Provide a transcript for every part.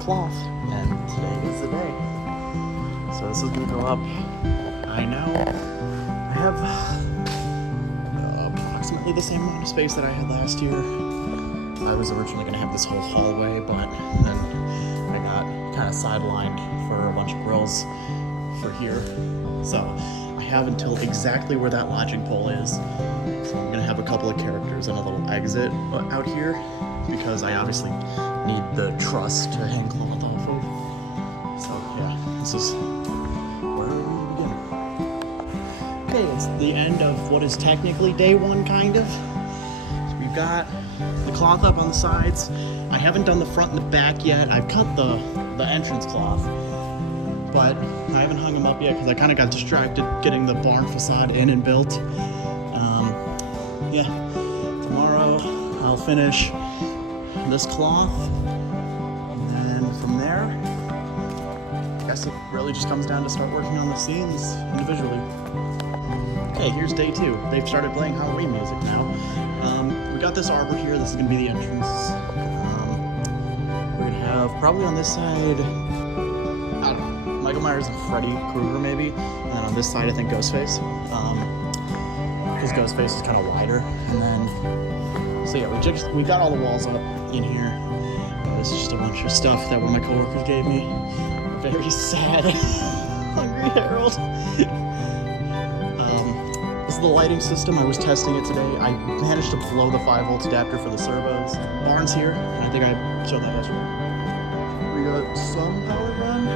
cloth, and today is the day. So this is gonna go up. I have approximately the same amount of space that I had last year. I was originally gonna have this whole hallway, but then I got kind of sidelined for a bunch of grills for here. So I have until exactly where that lodging pole is. So I'm gonna have a couple of characters and a little exit out here because I obviously need the truss to hang cloth off of. So yeah, this is where we begin. Okay, it's the end of what is technically day one, kind of. So we've got the cloth up on the sides. I haven't done the front and the back yet. I've cut the entrance cloth, but I haven't hung them up yet because I kind of got distracted getting the barn facade in and built. Yeah, tomorrow I'll finish this cloth, and then from there, I guess it really just comes down to start working on the scenes individually. Okay, here's day two. They've started playing Halloween music now. We got this arbor here. This is gonna be the entrance. We're gonna have probably on this side, I don't know, Michael Myers and Freddy Krueger maybe, and then on this side I think Ghostface. Because Ghostface is kind of wider, and then so yeah, we got all the walls up in here. This is just a bunch of stuff that one of my coworkers gave me. Very sad, Hungry Harold. This is the lighting system. I was testing it today. I managed to blow the 5-volt adapter for the servos. Barn's here, and I think I showed that yesterday. We got some power run.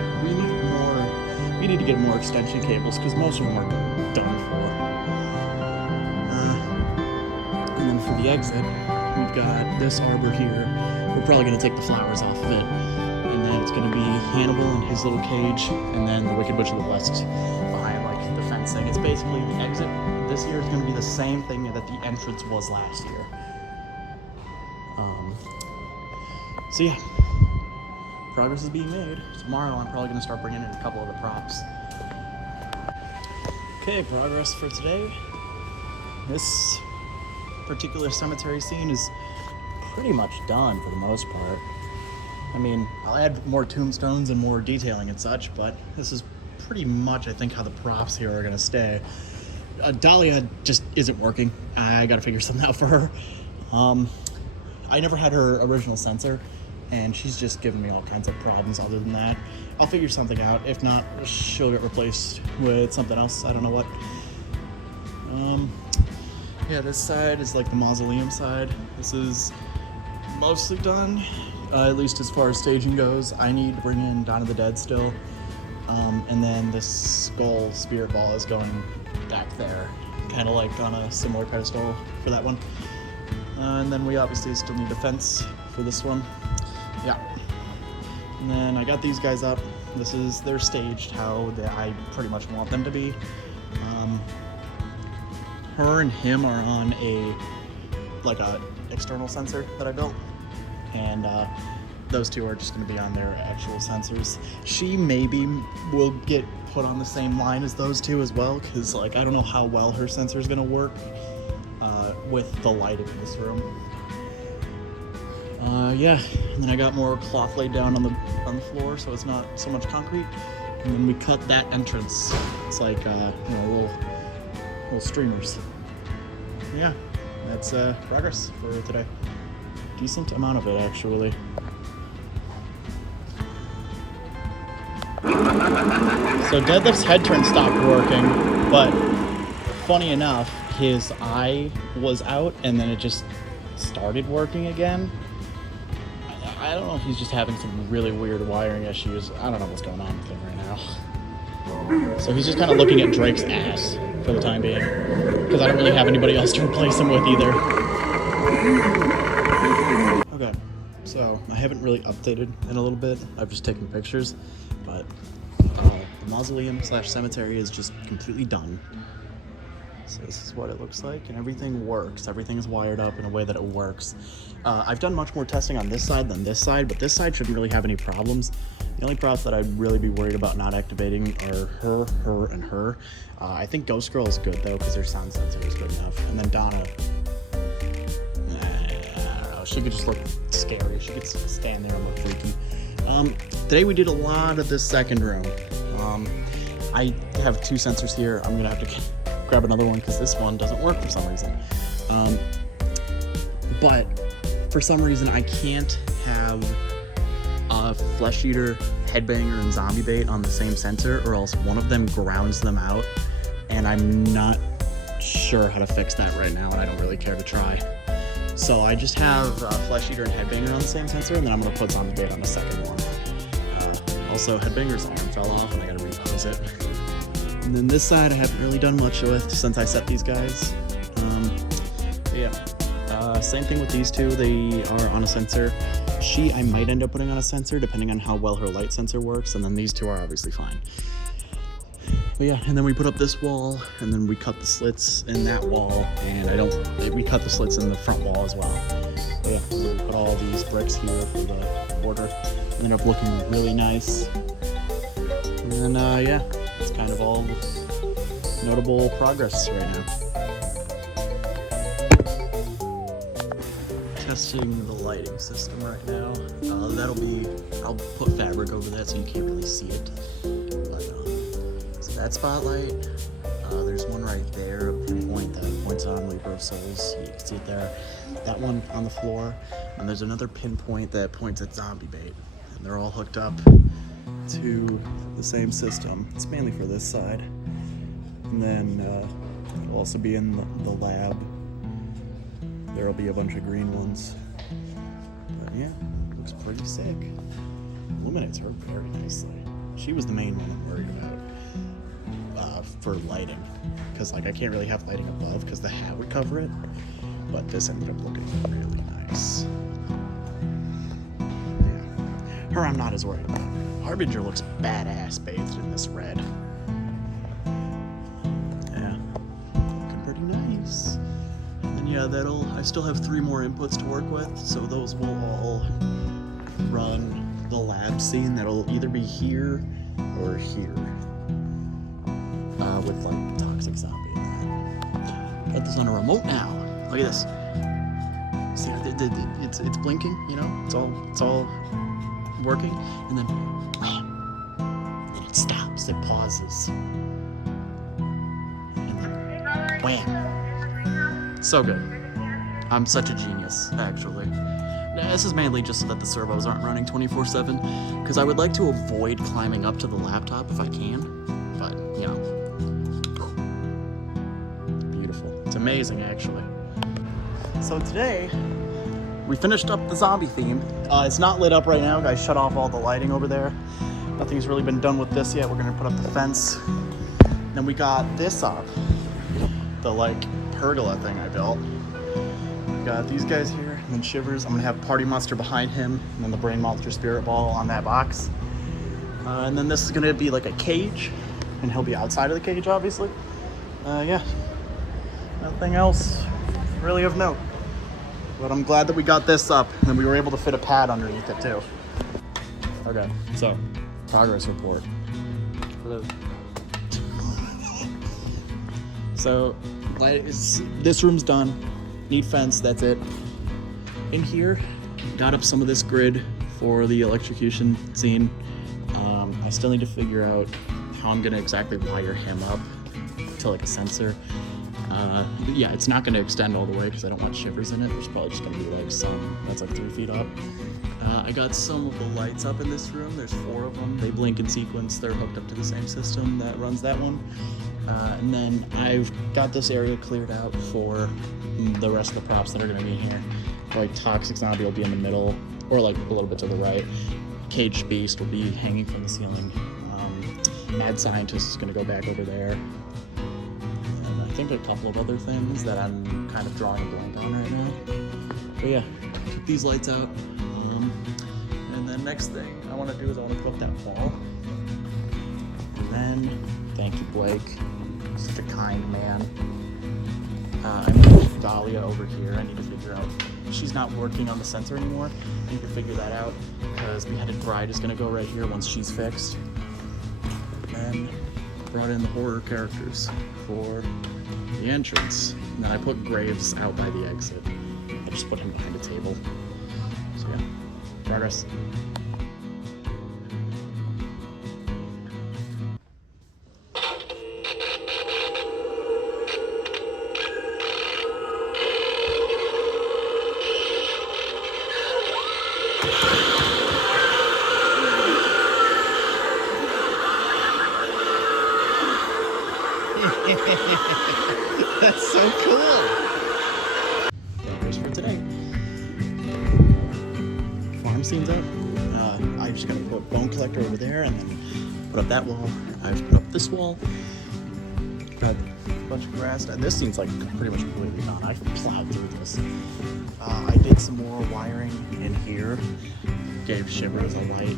We need to get more extension cables because most of them are done for. And then for the exit, we've got this arbor here. We're probably going to take the flowers off of it. And then it's going to be Hannibal in his little cage, and then the Wicked Witch of the West behind, like, the fencing. It's basically the exit this year is going to be the same thing that the entrance was last year. So yeah, progress is being made. Tomorrow I'm probably going to start bringing in a couple of the props. Okay, progress for today. This particular cemetery scene is pretty much done for the most part. I mean, I'll add more tombstones and more detailing and such, but this is pretty much, I think, how the props here are gonna stay. Dahlia just isn't working. I gotta figure something out for her. I never had her original sensor, and she's just giving me all kinds of problems other than that. I'll figure something out. If not, she'll get replaced with something else. I don't know what. Yeah, this side is like the mausoleum side. This is mostly done, at least as far as staging goes. I need to bring in Dawn of the Dead still. And then this skull spirit ball is going back there, kind of like on a similar pedestal for that one. And then we obviously still need a fence for this one. Yeah. And then I got these guys up. They're staged how I pretty much want them to be. Her and him are on a external sensor that I built, and those two are just going to be on their actual sensors. She maybe will get put on the same line as those two as well, because I don't know how well her sensor is going to work with the lighting in this room. Yeah, and then I got more cloth laid down on the floor, so it's not so much concrete. And then we cut that entrance. It's like little streamers. Yeah, that's progress for today. Decent amount of it, actually. So Deadlift's head turn stopped working, but funny enough, his eye was out and then it just started working again. I don't know if he's just having some really weird wiring issues. I don't know what's going on with him right now. So he's just kind of looking at Drake's ass for the time being, because I don't really have anybody else to replace him with either. Okay, so I haven't really updated in a little bit. I've just taken pictures, but the mausoleum/cemetery is just completely done. So this is what it looks like, and everything works. Everything is wired up in a way that it works. I've done much more testing on this side than this side, but this side shouldn't really have any problems. The only props that I'd really be worried about not activating are her, and her. I think Ghost Girl is good, though, because her sound sensor is good enough. And then Donna, I don't know, she could just look scary. She could stand there and look freaky. Today we did a lot of this second room. I have 2 sensors here. I'm gonna have to grab another one because this one doesn't work for some reason. But for some reason I can't have a Flesh Eater, Headbanger, and Zombie Bait on the same sensor, or else one of them grounds them out, and I'm not sure how to fix that right now, and I don't really care to try. So I just have Flesh Eater and Headbanger on the same sensor, and then I'm gonna put Zombie Bait on the second one. Also, Headbanger's arm fell off, and I gotta repose it. And then this side I haven't really done much with since I set these guys. Same thing with these two. They are on a sensor. I might end up putting on a sensor depending on how well her light sensor works, and then these two are obviously fine. But yeah, and then we put up this wall, and then we cut the slits in that wall, and we cut the slits in the front wall as well. So yeah, we put all these bricks here for the border. Ended up looking really nice. And then yeah, it's kind of all notable progress right now. Testing the lighting system right now. I'll put fabric over that so you can't really see it. But, so that spotlight, there's one right there, a pinpoint that points on Leaper of Souls. You can see it there. That one on the floor, and there's another pinpoint that points at Zombie Bait. And they're all hooked up to the same system. It's mainly for this side. And then it'll also be in the lab. There'll be a bunch of green ones. But yeah, looks pretty sick. Illuminates her very nicely. She was the main one I'm worried about for lighting. Because like I can't really have lighting above because the hat would cover it. But this ended up looking really nice. Yeah. Her I'm not as worried about. Harbinger looks badass bathed in this red. Yeah. Looking pretty nice. Yeah, I still have 3 more inputs to work with, so those will all run the lab scene. That'll either be here or here, with like Toxic Zombie and that. Got this on a remote now. Look at this. See, it's blinking, you know, it's all working, and then wham, and it stops, it pauses, and then wham. So good. I'm such a genius, actually. This is mainly just so that the servos aren't running 24/7, because I would like to avoid climbing up to the laptop if I can, but, you know. Beautiful. It's amazing, actually. So today, we finished up the zombie theme. It's not lit up right now. I shut off all the lighting over there. Nothing's really been done with this yet. We're gonna put up the fence. Then we got this up. The, pergola thing I built. Got these guys here, and then Shivers. I'm gonna have Party Monster behind him, and then the Brain Monster Spirit Ball on that box. And then this is gonna be like a cage, and he'll be outside of the cage, obviously. Yeah, nothing else really of note. But I'm glad that we got this up, and then we were able to fit a pad underneath it too. Okay, so progress report. Hello. So this room's done. Need fence, that's it. In here, got up some of this grid for the electrocution scene. I still need to figure out how I'm gonna exactly wire him up to like a sensor. Yeah, it's not gonna extend all the way because I don't want shivers in it. There's probably just gonna be like some that's like 3 feet up. I got some of the lights up in this room. There's 4 of them. They blink in sequence. They're hooked up to the same system that runs that one. And then I've got this area cleared out for the rest of the props that are going to be in here. Like Toxic Zombie will be in the middle, or like a little bit to the right. Caged Beast will be hanging from the ceiling. Mad Scientist is going to go back over there. And I think a couple of other things that I'm kind of drawing a blank on right now. But yeah, keep these lights out. And then next thing I want to do is I want to put up that wall. And then, thank you, Blake. Such a kind man. I moved Dahlia over here. I need to figure out. She's not working on the sensor anymore. I need to figure that out because Beheaded Bride is going to go right here once she's fixed. And then brought in the horror characters for the entrance. And then I put Graves out by the exit. I just put him behind a table. So yeah, progress. That's so cool. There's for today. Farm scene's up. I just gotta put bone collector over there and then put up that wall. I've put up this wall. Got a bunch of grass. This seems like pretty much completely done. I plowed through this. I did some more wiring in here. Gave Shivers a light.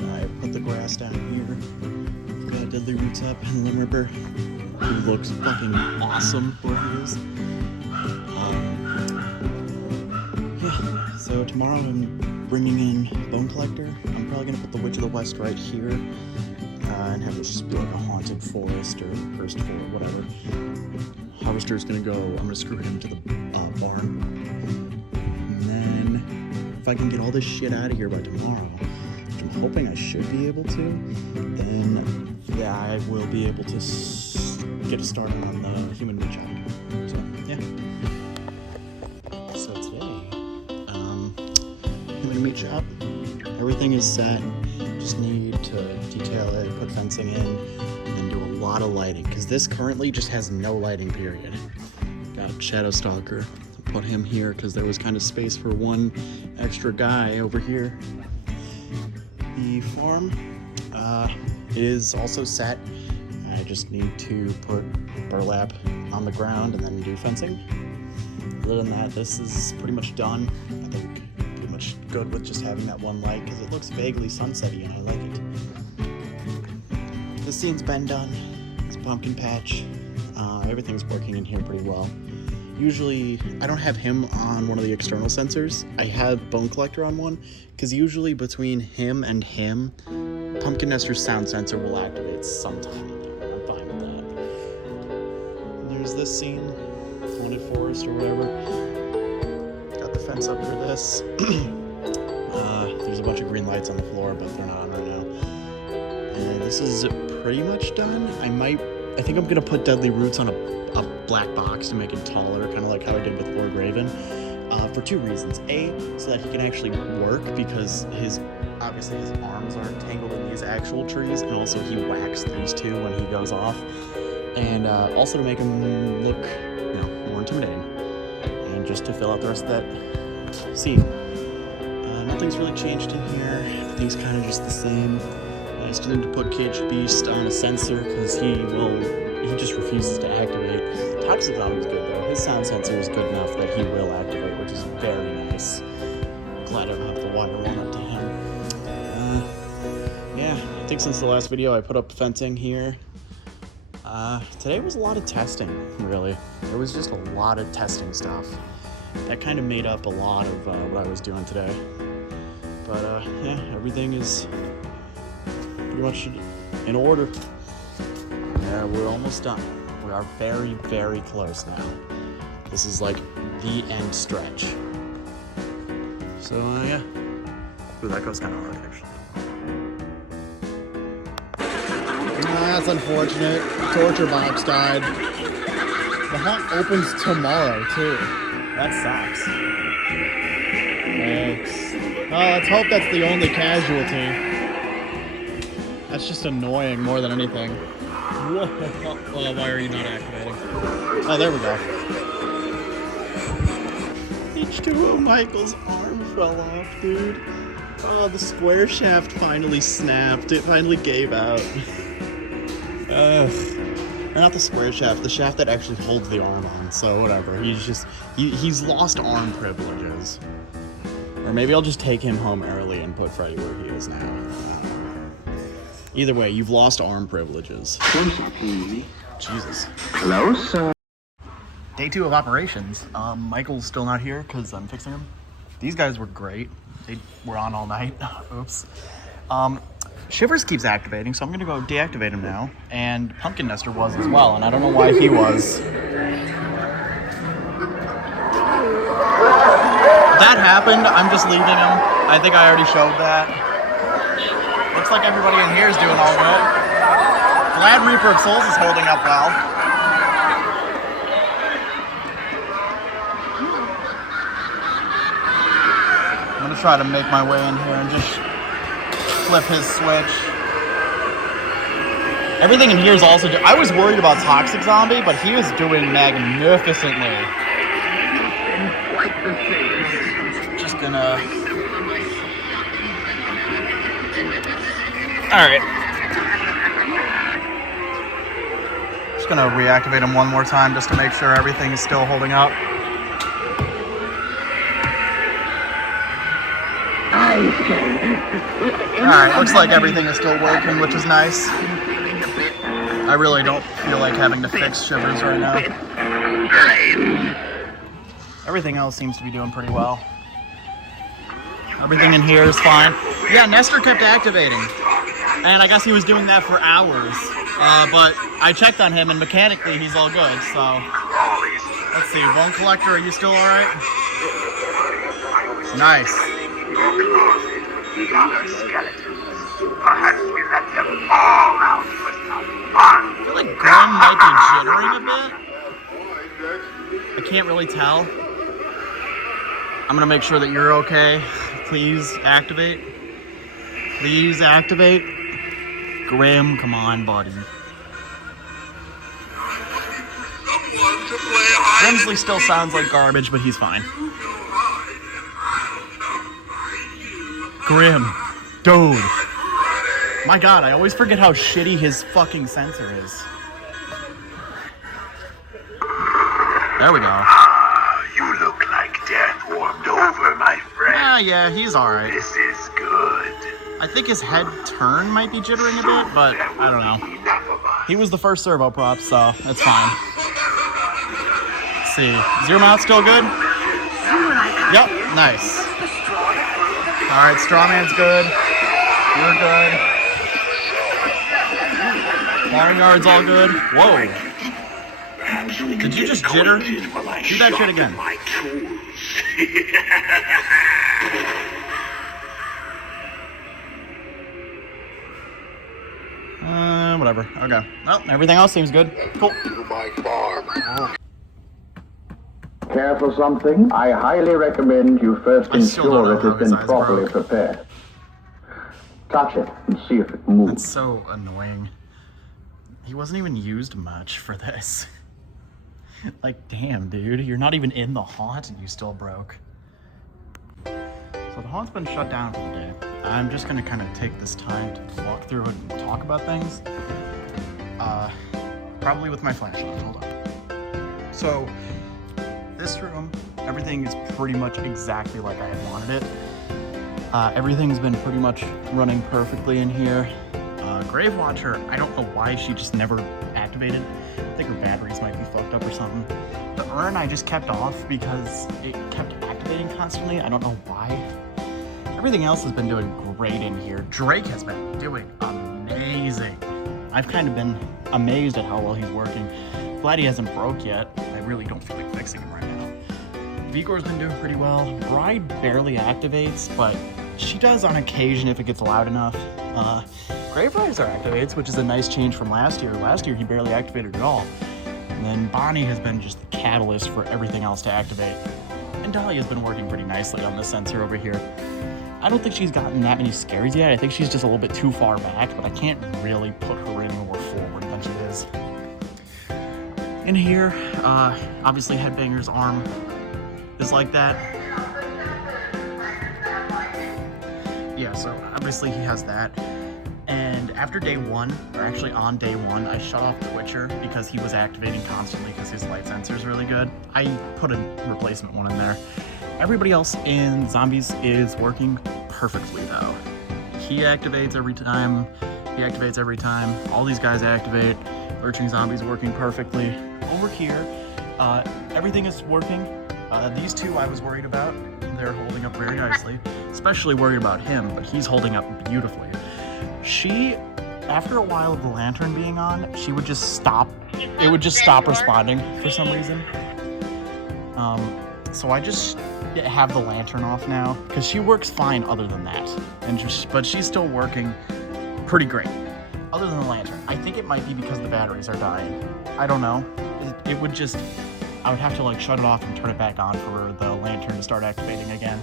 And I put the grass down here. Got Deadly Roots up and Limericker, who looks fucking awesome where he is. Yeah, so tomorrow I'm bringing in Bone Collector. I'm probably gonna put the Witch of the West right here and have it just be like a haunted forest or cursed forest, whatever. Harvester's gonna go, I'm gonna screw him to the barn. And then if I can get all this shit out of here by tomorrow, which I'm hoping I should be able to, then yeah, I will be able to get started on the human meat shop. So yeah. So today, human meat shop, everything is set. Just need to detail it, put fencing in, and then do a lot of lighting, because this currently just has no lighting, period. Got Shadow Stalker. Put him here because there was kind of space for one extra guy over here. The farm is also set. I just need to put burlap on the ground and then do fencing. Other than that, this is pretty much done. I think pretty much good with just having that one light because it looks vaguely sunsetty and I like it. The scene's been done. It's a pumpkin patch. Everything's working in here pretty well. Usually, I don't have him on one of the external sensors. I have Bone Collector on one, because usually between him and him, Pumpkin Nester's sound sensor will activate sometime. I'm fine with that. There's this scene, Haunted Forest or whatever. Got the fence up for this. There's a bunch of green lights on the floor, but they're not on right now. And this is pretty much done. I think I'm gonna put Deadly Roots on a black box to make it taller, kind of like how I did with Lord Raven, for two reasons. A, so that he can actually work, because obviously his arms aren't tangled in these actual trees, and also he whacks these two when he goes off, and also to make him look, more intimidating, and just to fill out the rest of that scene. Nothing's really changed in here. Everything's kind of just the same. I still need to put Caged Beast on a sensor because he just refuses to activate. Toxic Zombie's good though. His sound sensor is good enough that he will activate, which is very nice. Glad I don't have to wire one up to him. Yeah, I think since the last video I put up fencing here. Today was a lot of testing, really. There was just a lot of testing stuff. That kind of made up a lot of what I was doing today. But yeah, everything is pretty much in order. Yeah, we're almost done. We are very, very close now. This is like the end stretch. So yeah. Ooh, that goes kind of hard actually. That's unfortunate. Torture box died. The hunt opens tomorrow too. That sucks. Thanks. Let's hope that's the only casualty. That's just annoying more than anything. Whoa. Oh, why are you not activating? Oh, there we go. H2O Michael's arm fell off, dude. Oh, the square shaft finally snapped. It finally gave out. Ugh. Not the square shaft, the shaft that actually holds the arm on, so whatever. He's lost arm privileges. Or maybe I'll just take him home early and put Freddy where he is now. Either way, you've lost arm privileges. Jesus. Hello, sir. Day 2 of operations. Michael's still not here because I'm fixing him. These guys were great. They were on all night. Oops. Shivers keeps activating, so I'm gonna go deactivate him now. And Pumpkin Nester was as well, and I don't know why he was. That happened. I'm just leaving him. I think I already showed that. Looks like everybody in here is doing all good. Glad Reaper of Souls is holding up well. I'm gonna try to make my way in here and just flip his switch. Everything in here is also. I was worried about Toxic Zombie, but he was doing magnificently. Just gonna. All right. Just gonna reactivate him one more time just to make sure everything is still holding up. Alright, looks like everything is still working, which is nice. I really don't feel like having to fix Shivers right now. Everything else seems to be doing pretty well. Everything in here is fine. Yeah, Nestor kept activating. And I guess he was doing that for hours. But I checked on him and mechanically he's all good, so. Let's see, Bone Collector, are you still alright? Nice. Perhaps we let them all out for some fun. I feel like Glenn might be jittering a bit. I can't really tell. I'm gonna make sure that you're okay. Please activate. Please activate. Graham, come on, buddy. Grimsley still sounds like garbage, but he's fine. Grim. Dude. My god, I always forget how shitty his fucking sensor is. There we go. You look like death warmed over, my friend. Yeah, he's alright. This is good. I think his head turn might be jittering a bit, but I don't know. Enough of us. He was the first servo prop, so that's fine. Let's see. Zero mount still good? Yep, nice. Alright, Strawman's good. You're good. Barnyard's all good. Whoa. Did you just jitter? Do that shit again. Whatever. Okay. Well, everything else seems good. Cool. Care for something? I highly recommend you first I still don't ensure know it how has his been eyes properly broke. prepared. Touch it and see if it moves. That's so annoying. He wasn't even used much for this. Like, damn, dude. You're not even in the haunt and you still broke. So the haunt's been shut down for the day. I'm just gonna kind of take this time to walk through it and talk about things. Probably with my flashlight. Hold on. So, this room, everything is pretty much exactly like I had wanted it. Everything's been pretty much running perfectly in here. Grave Watcher, I don't know why she just never activated. I think her batteries might be fucked up or something. The urn I just kept off because it kept activating constantly. I don't know why. Everything else has been doing great in here. Drake has been doing amazing. I've kind of been amazed at how well he's working. Glad he hasn't broke yet. I really don't feel like fixing him right now. Vigor's been doing pretty well. Bride barely activates, but she does on occasion if it gets loud enough. Graveriser activates, which is a nice change from last year. Last year he barely activated at all. And then Bonnie has been just the catalyst for everything else to activate. And Dahlia's been working pretty nicely on the sensor over here. I don't think she's gotten that many scares yet. I think she's just a little bit too far back, but I can't really put her in more forward than she is. In here, obviously Headbanger's arm is like that. Yeah, so obviously he has that. And after day one, or actually on day one, I shut off Twitcher because he was activating constantly because his light sensor is really good. I put a replacement one in there. Everybody else in Zombies is working perfectly though. He activates every time. He activates every time. All these guys activate. Lurching Zombie's working perfectly. Over here, everything is working. These two I was worried about. They're holding up very nicely. Especially worried about him, but he's holding up beautifully. She, after a while of the lantern being on, she would just stop. It would just stop responding for some reason. So I just have the lantern off now because she works fine other than that. But she's still working pretty great. Other than the lantern. I think it might be because the batteries are dying. I don't know. It would just, I would have to like shut it off and turn it back on for the lantern to start activating again.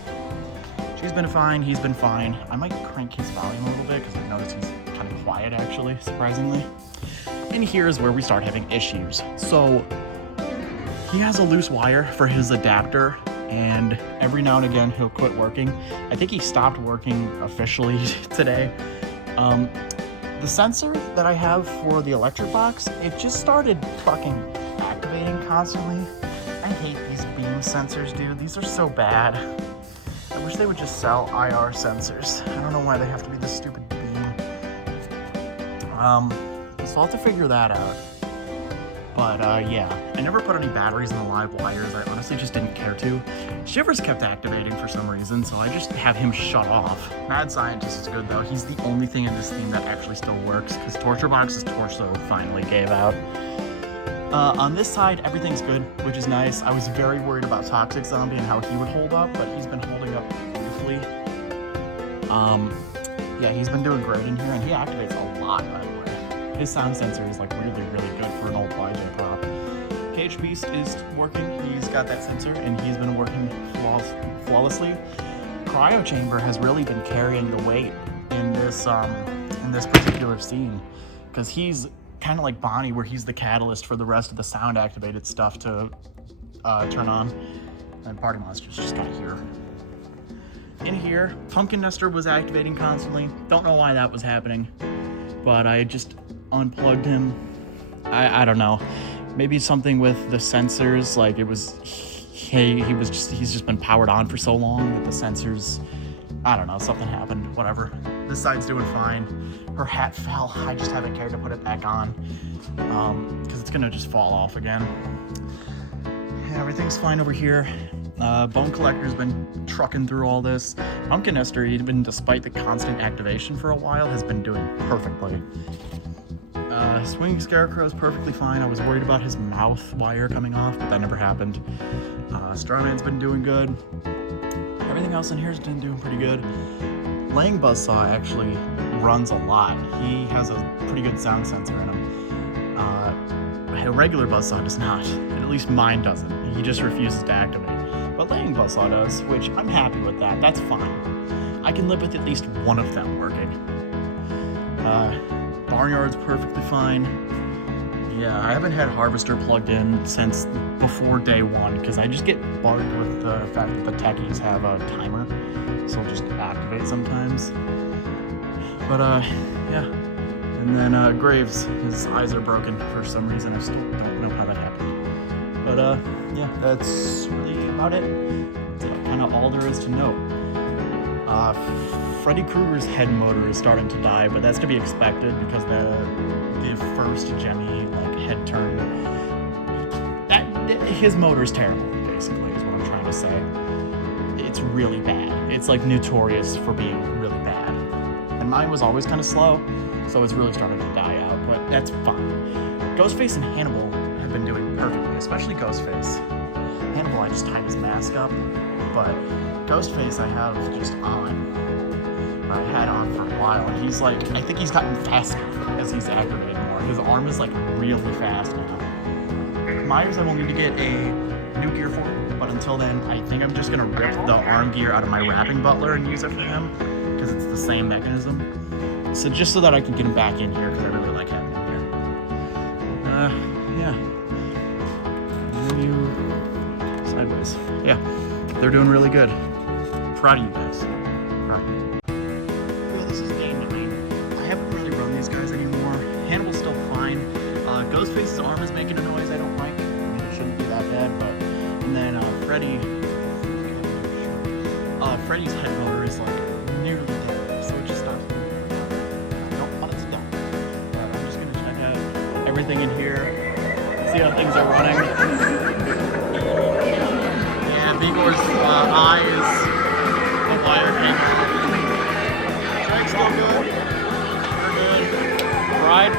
She's been fine, he's been fine. I might crank his volume a little bit because I noticed he's kind of quiet actually, surprisingly. And here's where we start having issues. So he has a loose wire for his adapter, and every now and again he'll quit working. I think he stopped working officially today. The sensor that I have for the electric box, it just started fucking activating constantly. I hate these beam sensors, dude. These are so bad. I wish they would just sell IR sensors. I don't know why they have to be this stupid beam. So I'll have to figure that out. But yeah, I never put any batteries in the live wires. I honestly just didn't care to. Shivers kept activating for some reason, so I just have him shut off. Mad Scientist is good though. He's the only thing in this theme that actually still works, because Torture Box's torso finally gave out. On this side, everything's good, which is nice. I was very worried about Toxic Zombie and how he would hold up, but he's been holding up beautifully. Yeah, he's been doing great in here, and he activates a lot, by the way. His sound sensor is like really, really good for an old YJ prop. Cage Beast is working. He's got that sensor, and he's been working flawlessly. Cryo Chamber has really been carrying the weight in this particular scene, because he's kind of like Bonnie, where he's the catalyst for the rest of the sound activated stuff to turn on. And Party Monster's just kind of here. In here, Pumpkin Nester was activating constantly. Don't know why that was happening, but I just unplugged him. I don't know. Maybe something with the sensors, like it was he's just been powered on for so long that the sensors, I don't know, something happened, whatever. This side's doing fine. Her hat fell. I just haven't cared to put it back on because it's gonna just fall off again. Everything's fine over here. Bone Collector's been trucking through all this. Pumpkin Nester, even despite the constant activation for a while, has been doing perfectly. Swinging Scarecrow's perfectly fine. I was worried about his mouth wire coming off, but that never happened. Starman's been doing good. Everything else in here's been doing pretty good. Lang Buzzsaw actually runs a lot. He has a pretty good sound sensor in him. A regular Buzzsaw does not, and at least mine doesn't. He just refuses to activate. But Lang Buzzsaw does, which I'm happy with that. That's fine. I can live with at least one of them working. Barnyard's perfectly fine. Yeah, I haven't had Harvester plugged in since before day one, because I just get bugged with the fact that the techies have a timer, so it'll just activate sometimes. But yeah. And then Graves, his eyes are broken for some reason. I still don't know how that happened. But yeah, that's really about it. That's kind of all there is to note. Freddy Krueger's head motor is starting to die, but that's to be expected because the first Jemmy like head turn, his motor is terrible. Basically, is what I'm trying to say. It's really bad. It's like notorious for being really bad. And mine was always kind of slow, so it's really starting to die out. But that's fine. Ghostface and Hannibal have been doing perfectly, especially Ghostface. Hannibal, I just tied his mask up, but Ghostface I have just on. I had on for a while, and he's like, I think he's gotten faster as he's activated more. His arm is like really fast now. Myers I will need to get a new gear for, but until then, I think I'm just gonna rip the arm gear out of my Rapping Butler and use it for him, because it's the same mechanism. So just so that I can get him back in here, because I really like having him here. Yeah. Menu sideways. Yeah, they're doing really good. Proud of you guys. Hannibal's still fine. Ghostface's arm is making a noise I don't like. I mean, it shouldn't be that bad, but... And then Freddy's head motor is like nearly dead, so it just stops moving. Don't want it to stop. I'm just gonna check out everything in here, see how things are running. Yeah, Vigor's eye is a wire cable. Drake's still good. Bride.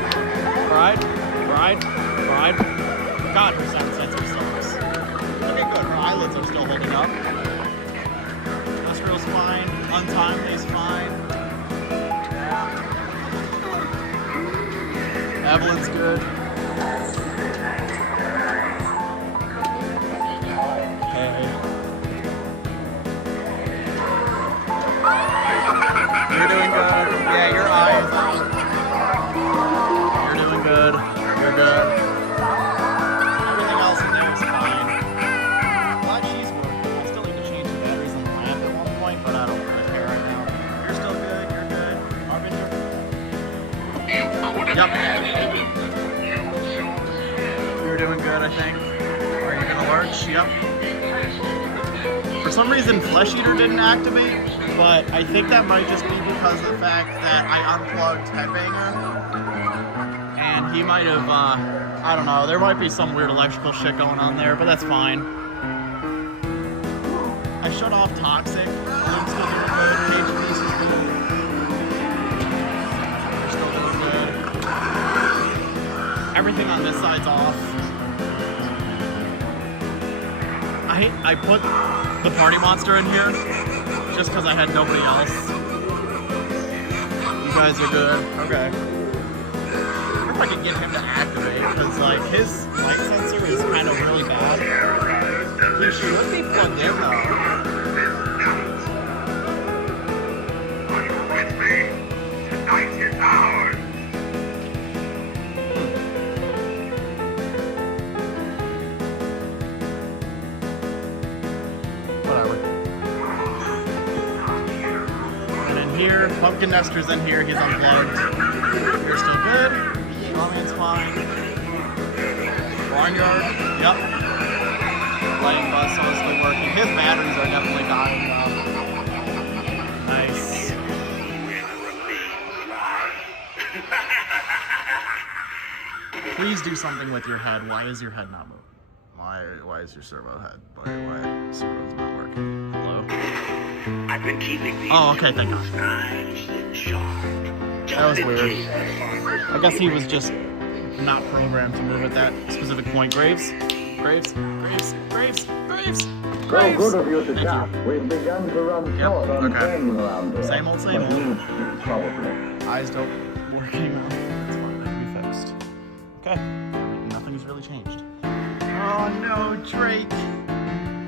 God, her sound sensor sucks. Okay, good. Her eyelids are still holding up. Industrial's fine. Untimely's fine. Yeah. Evelyn's good. Okay. You're doing good. Yeah, your eyes. You're doing good. Yep. You're doing good, I think. Are you gonna lurch? Yep. For some reason, Flesh Eater didn't activate, but I think that might just be because of the fact that I unplugged Headbanger, and he might have, I don't know, there might be some weird electrical shit going on there, but that's fine. I shut off Toxic. Luke's still doing good. Cage Beast is good. We're still doing good. Everything on this side's off. I put the Party Monster in here just because I had nobody else. You guys are good. Okay. I wonder if I can get him to activate, because like his light sensor is kind of really bad. He should be plugged in though. Here, Pumpkin Nester's in here, he's unplugged. You're still good. Lawman's fine. Barnyard, yep. Lighting bus mostly working. His batteries are definitely dying though. Nice. Please do something with your head. Why is your head not moving? Why is your servo head? Why servo's not working? Hello? I've been keeping these. Oh, okay, thank God. Nice and sharp. That was weird. I guess he was just not programmed to move at that specific point. Graves? Graves? Graves? Graves? Graves? So Graves! good of you to chat. We've begun to run short on okay. training around here. Same old, same But old. needs to, probably. Eyes don't work anymore. It's fine, that can be fixed. Okay. Nothing's really changed. Oh no, Drake.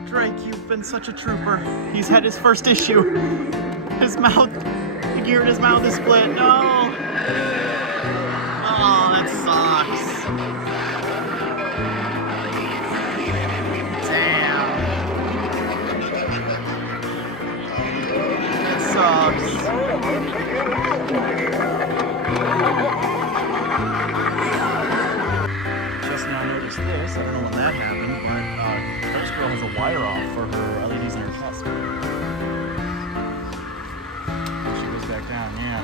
Drake, you've been such a trooper. He's had his first issue. His mouth, the gear in his mouth is split. No! Oh, that sucks. Damn. That sucks. Just now noticed this. I don't know when that happened, but First Girl has a wire off for her LEDs in her chest. She goes back down, yeah.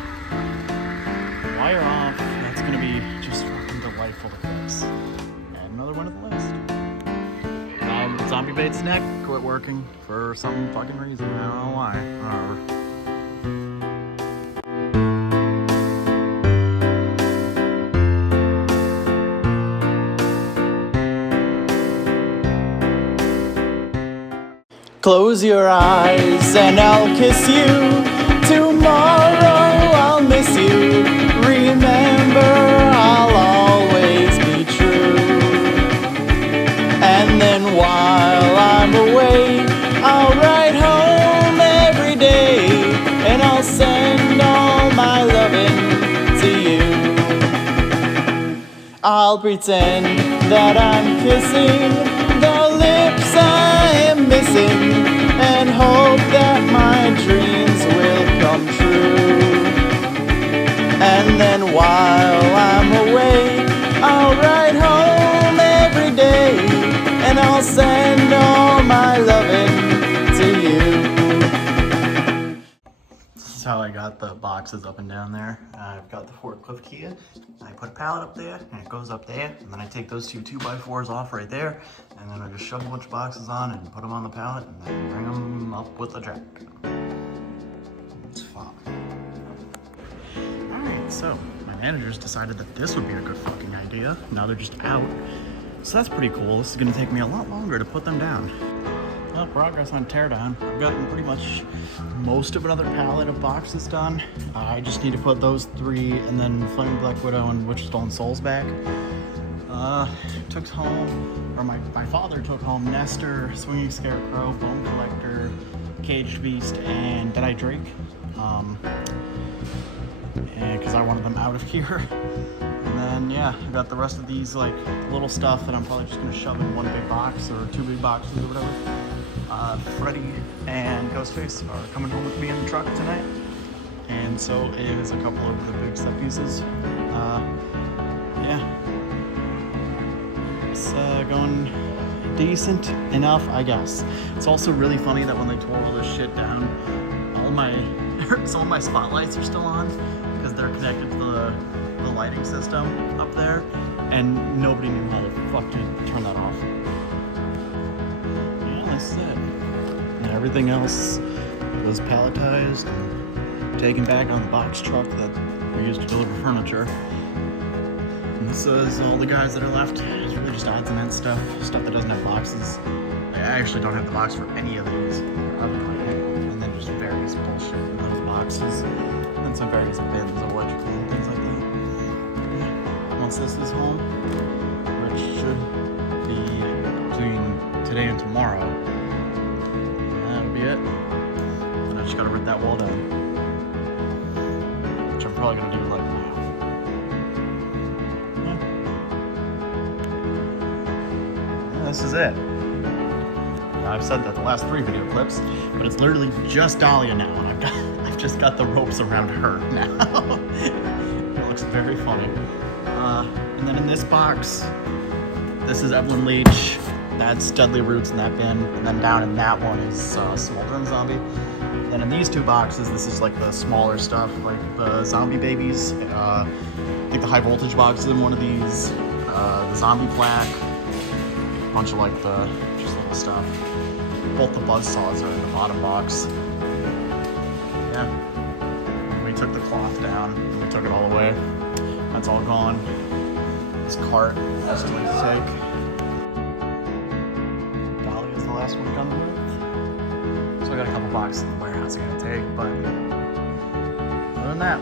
Wire off, that's gonna be just fucking delightful to fix. And another one of the list. Zombie Bait's neck quit working for some fucking reason. I don't know why. Whatever. Close your eyes and I'll kiss you. Tomorrow I'll miss you. Remember, I'll always be true. And then while I'm away, I'll write home every day, and I'll send all my loving to you. I'll pretend that I'm kissing the lips I am missing, and hope that my dreams will come true. And then while I'm away, I'll write home every day, and I'll send all my loving to you. This is how I got the boxes up and down there. I've got the forklift key. I put a pallet up there, and it goes up there, and then I take those two 2x4s off right there, and then I just shove a bunch of boxes on and put them on the pallet, and then bring them up with the jack. It's fun. Alright, so my managers decided that this would be a good fucking idea. Now they're just out. So that's pretty cool. This is gonna take me a lot longer to put them down. Well, progress on teardown. I've gotten pretty much most of another pallet of boxes done. I just need to put those 3 and then Flaming Black Widow and Witchstone Souls back. Took home, or my father took home Nestor, Swinging Scarecrow, Bone Collector, Caged Beast, and Deadeye Drake. Because I wanted them out of here. And then, yeah, I got the rest of these, like, little stuff that I'm probably just gonna shove in one big box or 2 big boxes or whatever. Freddy and Ghostface are coming home with me in the truck tonight. And so is a couple of the big set pieces. decent enough, I guess. It's also really funny that when they tore all this shit down, all my some of my spotlights are still on because they're connected to the lighting system up there, and nobody knew how the fuck to turn that off. Yeah, that's it. And everything else was palletized and taken back on the box truck that we used to deliver furniture. And this is all the guys that are left. It's really just odds and ends stuff that doesn't have boxes. I actually don't have the box for any of these. And then just various bullshit in those boxes. And some various bins of electrical and things like that. Yeah. Once this is home, which should be between today and tomorrow, that'll be it. And I just gotta rip that wall down. Which I'm probably gonna do like now. This is it. I've said that the last 3 video clips, but it's literally just Dahlia now, and I've just got the ropes around her now. It looks very funny. And then in this box, this is Evelyn Leach. That's Deadly Roots in that bin, and then down in that one is Smoldering Zombie. Then in these 2 boxes, this is like the smaller stuff, like the Zombie Babies. I think the High Voltage box is in one of these. The Zombie Plaque. Bunch of like the just little stuff. Both the buzzsaws are in the bottom box. Yeah. We took the cloth down and we took it all away. That's all gone. This cart has to take. Dahlia's the last one coming with. So I got a couple boxes in the warehouse I gotta take, but other than that,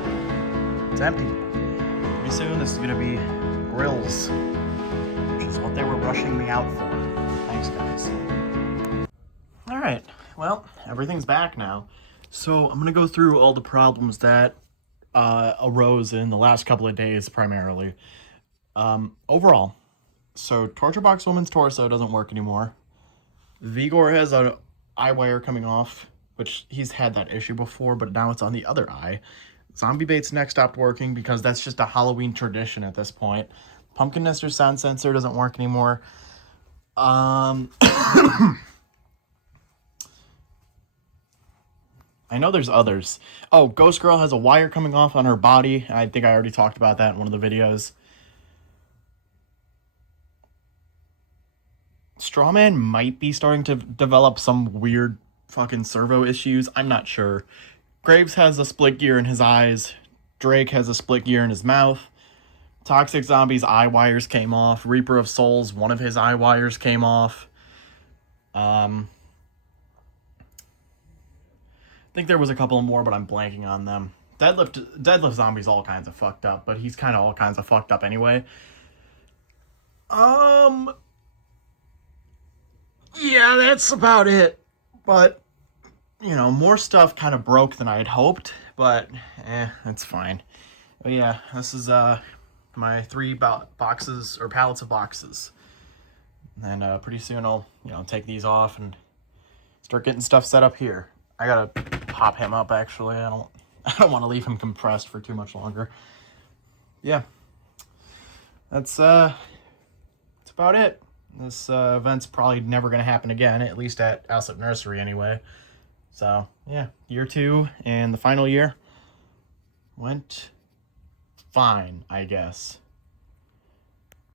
it's empty. Pretty soon this is gonna be grills, which is what they were rushing me out for. Thanks, guys. All right, well, everything's back now. So I'm gonna go through all the problems that arose in the last couple of days primarily. Overall, so Torture Box Woman's torso doesn't work anymore. Vigor has an eye wire coming off, which he's had that issue before, but now it's on the other eye. Zombie Bait's neck stopped working because that's just a Halloween tradition at this point. Pumpkin Nester's sound sensor doesn't work anymore. I know there's others. Oh, Ghost Girl has a wire coming off on her body. I think I already talked about that in one of the videos. Strawman might be starting to develop some weird fucking servo issues. I'm not sure. Graves has a split gear in his eyes. Drake has a split gear in his mouth. Toxic Zombie's eye wires came off. Reaper of Souls, one of his eye wires came off. I think there was a couple more, but I'm blanking on them. Deadlift Zombie's all kinds of fucked up, but he's kind of all kinds of fucked up anyway. Yeah, that's about it. But, you know, more stuff kind of broke than I had hoped, but, it's fine. But yeah, this is, my 3 boxes, or pallets of boxes. And, pretty soon I'll, take these off and start getting stuff set up here. I gotta pop him up, actually. I don't want to leave him compressed for too much longer. Yeah. That's about it. This event's probably never going to happen again, at least at Owlsett Nursery anyway. So, yeah, year 2 and the final year went fine, I guess.